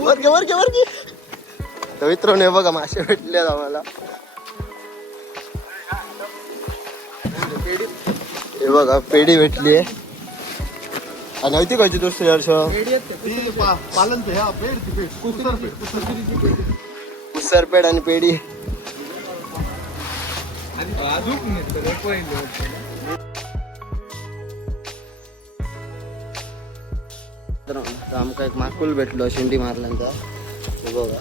वर घे वर घे. वर घे तर मित्रांनो बघा मासे भेटले आम्हाला. हे बघा पेढी भेटली आहे. आणि होती कायची दुसरी वर्ष पालन ते पेड ती पेड कुसर पेड कुसरगिरीची पेड उसरपेड आणि पेढी. तर आमका एक माकुल भेटलो शेंडी मारल्यानंतर. हे बघा.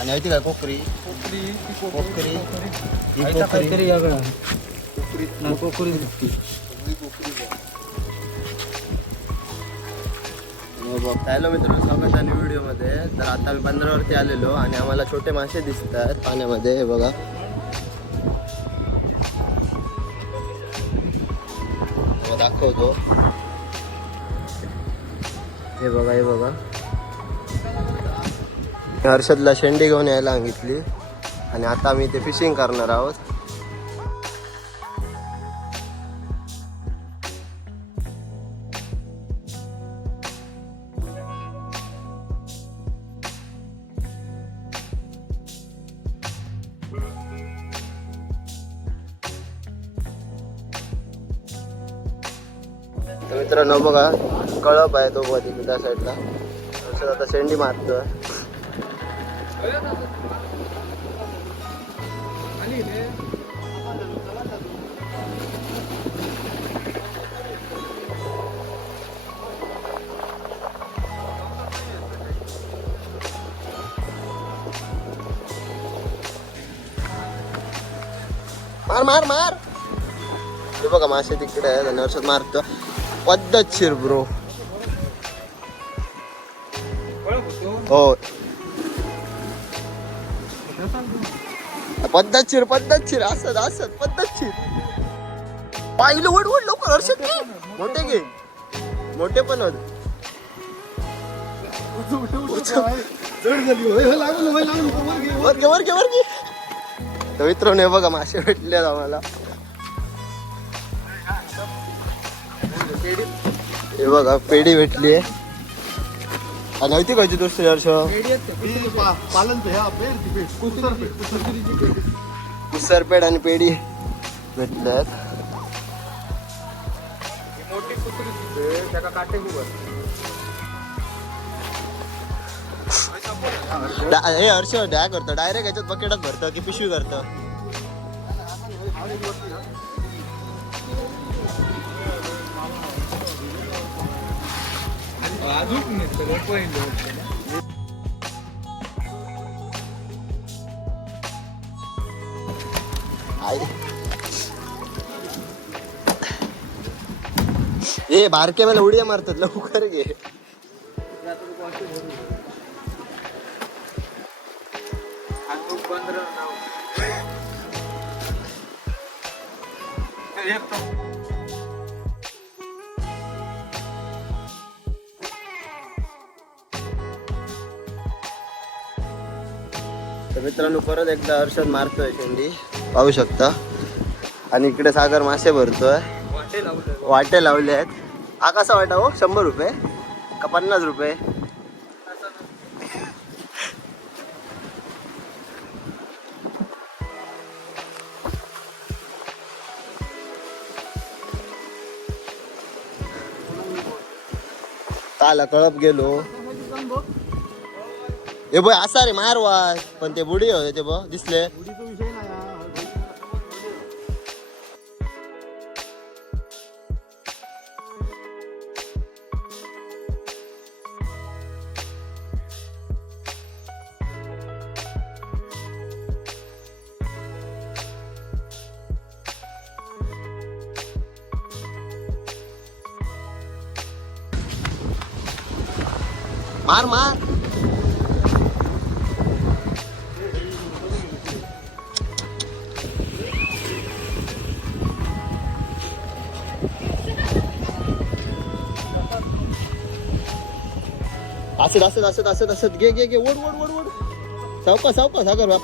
आणि होती काय कोकरी? कोकरी ही कोकरी काहीतरी वेगळं. नको करू पाहिलं मित्रांनो स्वागत आहे व्हिडिओमध्ये? तर आता मी बंदरावरती आलेलो आणि आम्हाला छोटे मासे दिसत आहेत पाण्यामध्ये हे बघा दाखवतो. हे बघा हे बघा. हर्षदला शेंडी घेऊन यायला सांगितली. आणि आता आम्ही ते फिशिंग करणार आहोत. कळप आहे तो बघा तिथे त्या साईडला हर्षद आता शेंडी मारतोय मार मार मार हे बघा मासे तिकडे आहेत आणि हर्षद मारतो पद्धतशीर ब्रो हो. पद्धतशीर पद्धतशीर असत असत पद्धतशीर. पाहिलं वड वड लवकर हर्षद घे मोठे घे. मोठे पण होत. जड झाली वर घे वर घे. वर घे बघा मासे भेटले आम्हाला. हे बघा पेढी भेटली आहे आणि होती कायची दुसरी वर्ष पालन ते पेड ती पेड कुसर पेड पेड आणि पेढी भेटल्यात. मोठी कुत्री त्याला काटे उभं हे हर्ष डॅ करतो डायरेक्ट याच्यात बकेटात भरतं की पिशवी करतं. अजून नाही सगळं पहिलं आई ए बारके मला उड्या मारतात लवकर घे. तर मित्रांनो परत एकदा हर्षद मारतोय शेंडी. पाहू शकता. आणि इकडे सागर मासे भरतोय. वाटे लावले आहेत. हा कसा वाटा हो? शंभर रुपये? का पन्नास रुपये? काला कळप गेलो. ए बोय असा रे मारवा पण ते बुडी होते ते बघ दिसले. मार मार. असत असत असत असत असत. घे घे घे. ओढ ओढ ओढ ओढ. सावका सावका सागर बाप.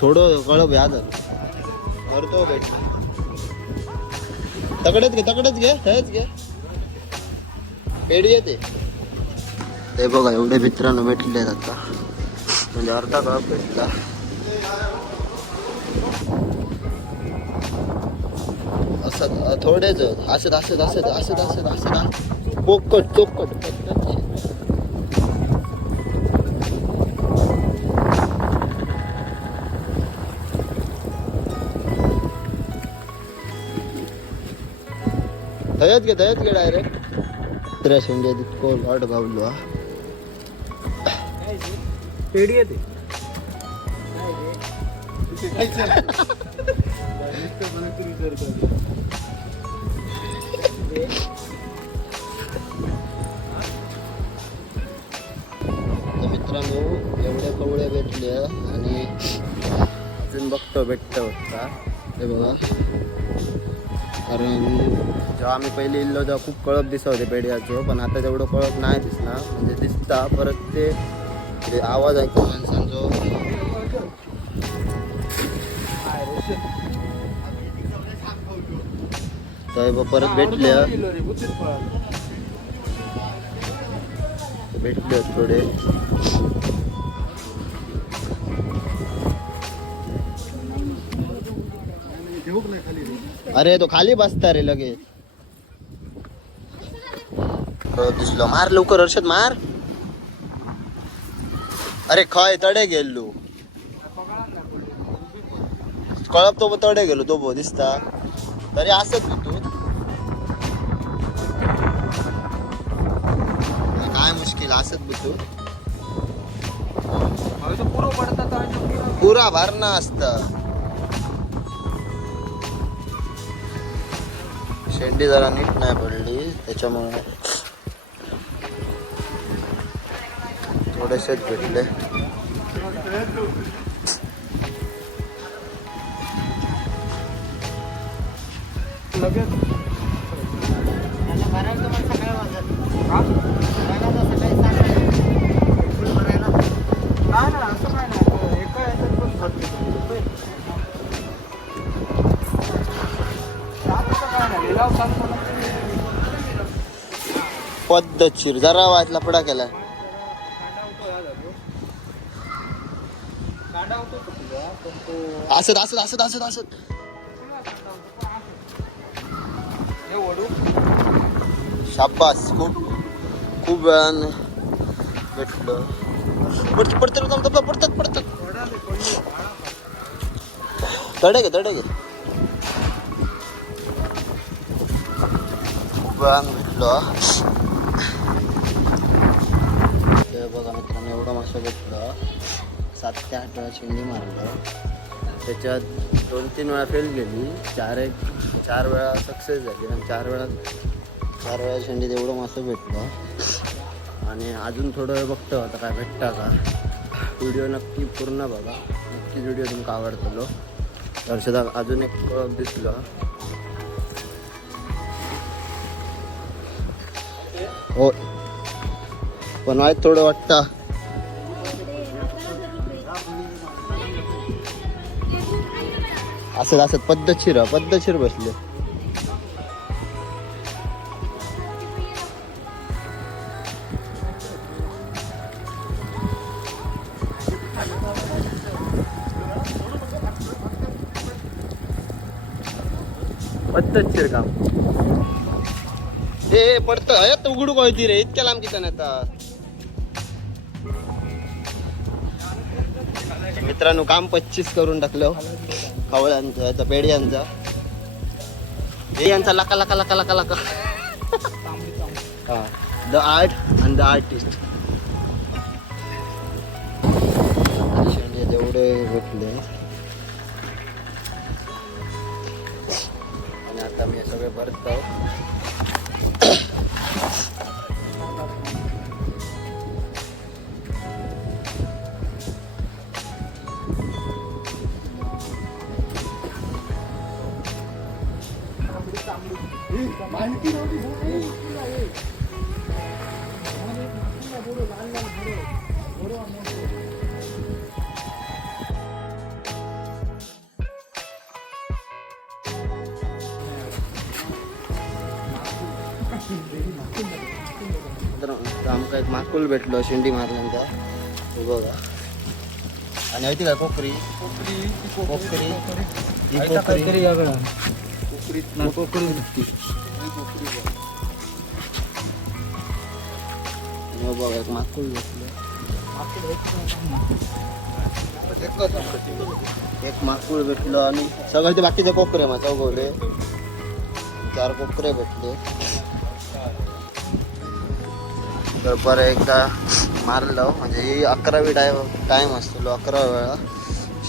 थोडं कळप याद करतो भेट तकडेच घे तकडेच घे हेच घे. पेढी येते. ते बघा एवढे मित्रांनो भेटले आता. म्हणजे अर्धा कळप भेटला. थोडेच असत असत असत असत असत असत पोकट चोकट थंयच घे थंयच घे डायरेक्ट तिसऱ्या शेंड्या तितको वाट गावलो हा. पेढी येते. तर मित्रांनो एवढ्या कवळ्या भेटल्या आणि अजून बघतो भेटतो का? हे बघा. कारण जेव्हा आम्ही पहिले इल्लो तेव्हा खूप कळप दिसत होते पेढ्याचं पण आता तेवढं कळप नाही दिसणार. म्हणजे दिसता परत ते आवाज ऐकतो माणसांचो. तर परत भेटल्या. भेटले थोडे. अरे तो खाली बसता रे लगेच. दिसलो. मार लवकर हर्षद मार. अरे खय तडे गेलो. कळप तो तडे गेलो तो भो दिसता. तरी असत मी तू. काय मुश्किल असत बी तू. पुरो भरणा असता. शेंडी जरा नीट नाही पडली त्याच्यामुळे थोडेसेच भेटले ना. पद्धतशीर जरा तुझा, पण तो असत असत असत असत असत. हे वडू शाबास. खूप खूप वेळान भेटलं. पडत पडत पडतात पडतात तडे घे तडे घे. खूप वेळान भेटलो. बघा मित्रांनो एवढा मासा भेटलं. सात ते आठ वेळा शेंडी मारलं. त्याच्यात दोन तीन वेळा फेल गेली. चार एक चार वेळा सक्सेस झाली. आणि चार वेळा चार वेळा शेंडीत एवढं मासं भेटलं. आणि अजून थोडं वेळ बघतो आता काय भेटता का व्हिडिओ नक्की पूर्ण बघा. नक्की व्हिडिओ तुमका आवडतलो हर्षदा अजून एक कळप दिसलं. हो. पण वाईट थोडं वाटतं. असत असत पद्धतशीर पद्धतशीर बसले. पद्धतशीर काम. ए पडत. हयात उघडू कळती रे? इतक्या लांब किती येतात मित्रांनो काम पच्चीस करून टाकलं. खवळ्यांचं याचा पेढ्यांचा. हे यांचा लका लका लका लका लका. हा. The art and the artist जेवढे भेटले. आणि आता मी सगळे भरतो आमकां एक माकूल भेटलो? शेंडी मारल्यानंतर. बघा. आणि माहिती का कोकरी? कोकरी. कोकरी. कोकरी. कोकरी कोकरी बघा एक माकुल भेटलो एक माकूळ भेटलो आणि सगळं ते बाकीचे कोकरे मा चौगवले हो चार कोकरे भेटले. तर बरं एकदा मारलं म्हणजे अकरावी टाय टाईम असतो अकरा वेळा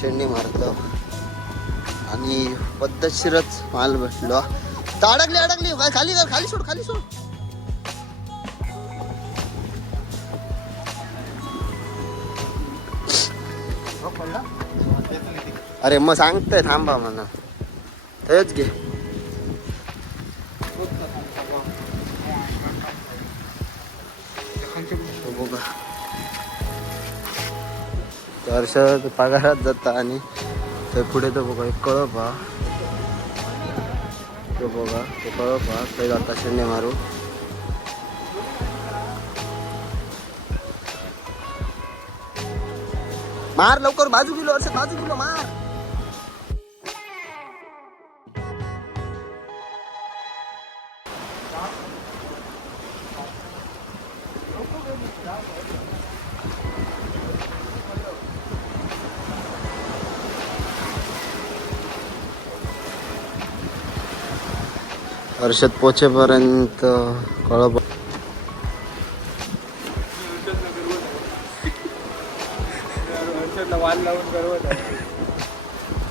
शेंडी मारलं. आणि पद्धतशीरच माल भेटलो. अडकली अडकली. काय खाली कर खाली सोड खाली सोड. अरे मग सांगतोय थांबा म्हणा तेच घे. तो वर्ष पगारात जाता आणि ते पुढे तो बघा एक कळप हा तो बघा तो कळप हा ते जाता शेंडे मारू मार लवकर बाजू गेलो वर्ष बाजू गेलो मार हर्षद पोचेपर्यंत कळप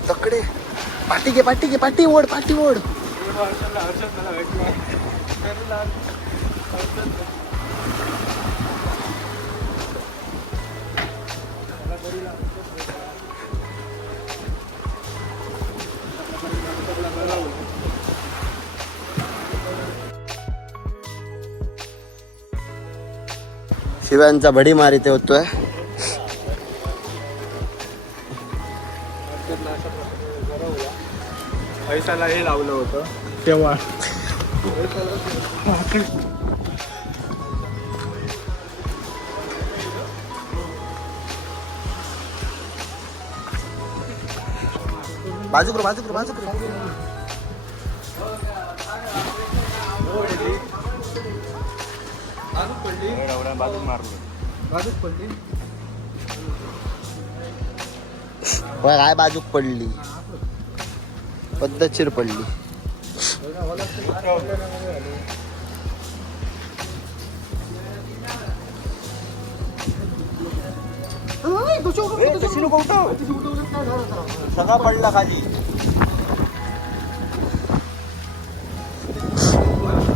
तकडे. पाठी घे पाठी घे पाठी ओढ पाठी ओढ. शिव्यांचा भडी मार इथे होतोय. पैसाला हे लावलं होतं. तेव्हा. बाजू कर बाजू कर बाजू कर बाजून मारलो बाजूच पडली काय बाजूक पडली. पद्धतशीर पडली. सगळा पडला खाली.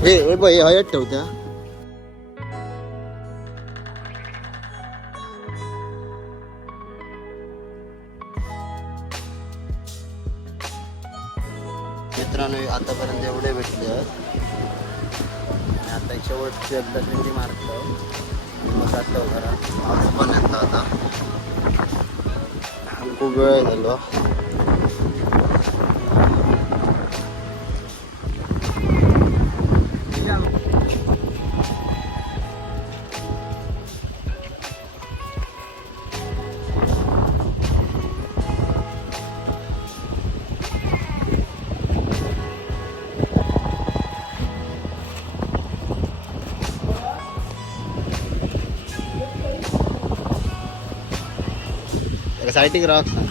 हे हे हे हयत ठेवत्या. मित्रांनो आतापर्यंत एवढे भेटले आहेत. आणि आता शेवटची एकदा शेंडी मारतो मग जातो घरा आज पण येतो आता. खूप वेळ झालो. साईटिक राहत ना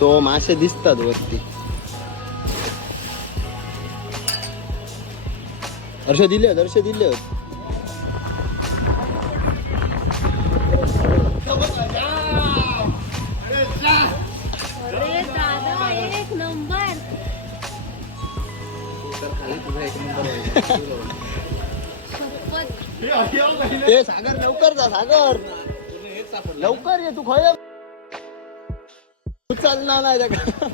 तो मासे दिसतात वरती. हर्ष दिले हर्ष दिले. होते ए सागर लवकर जा सागर. लवकर ये तू खोय. चालणार नाही जगा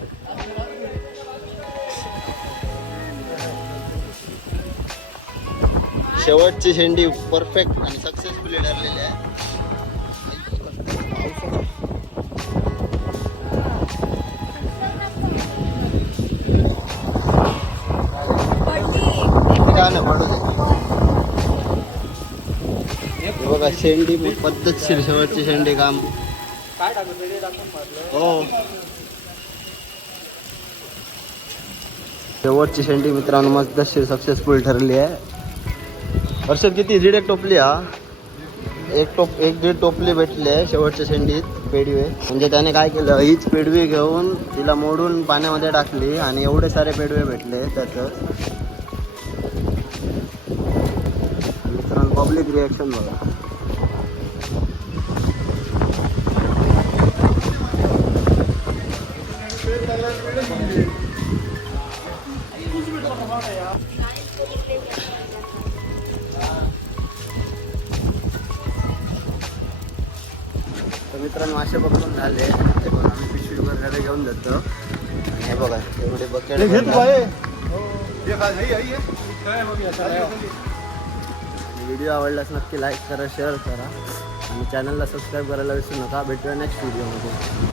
शेवटची शेंडी परफेक्ट आणि सक्सेसफुली ठरलेली आहे. दे. हे बघा शेंडी पद्धतशीर शेवटची शेंडी काम. काय हो. शेवटची शेंडी मित्रांनो मस्त सक्सेसफुल ठरली आहे. वर्षात किती? दीड एक टोपली हा? एक टोप एक दीड टोपली भेटली आहे शेवटच्या शेंडीत पेडवे म्हणजे त्याने काय केलं हीच पेडवी घेऊन तिला मोडून पाण्यामध्ये टाकली आणि एवढे सारे पेडवे भेटले त्याचं. मित्रांनो पब्लिक रिॲक्शन बघा तर मित्रांनो मासे पकडून झाले. ते बघा आम्ही पिशवी वगैरे घेऊन जातो. आणि हे बघा एवढे बकेट व्हिडिओ आवडल्यास नक्की लाईक करा शेअर करा. आणि चॅनलला सबस्क्राईब करायला विसरू नका. भेटूया नेक्स्ट व्हिडिओमध्ये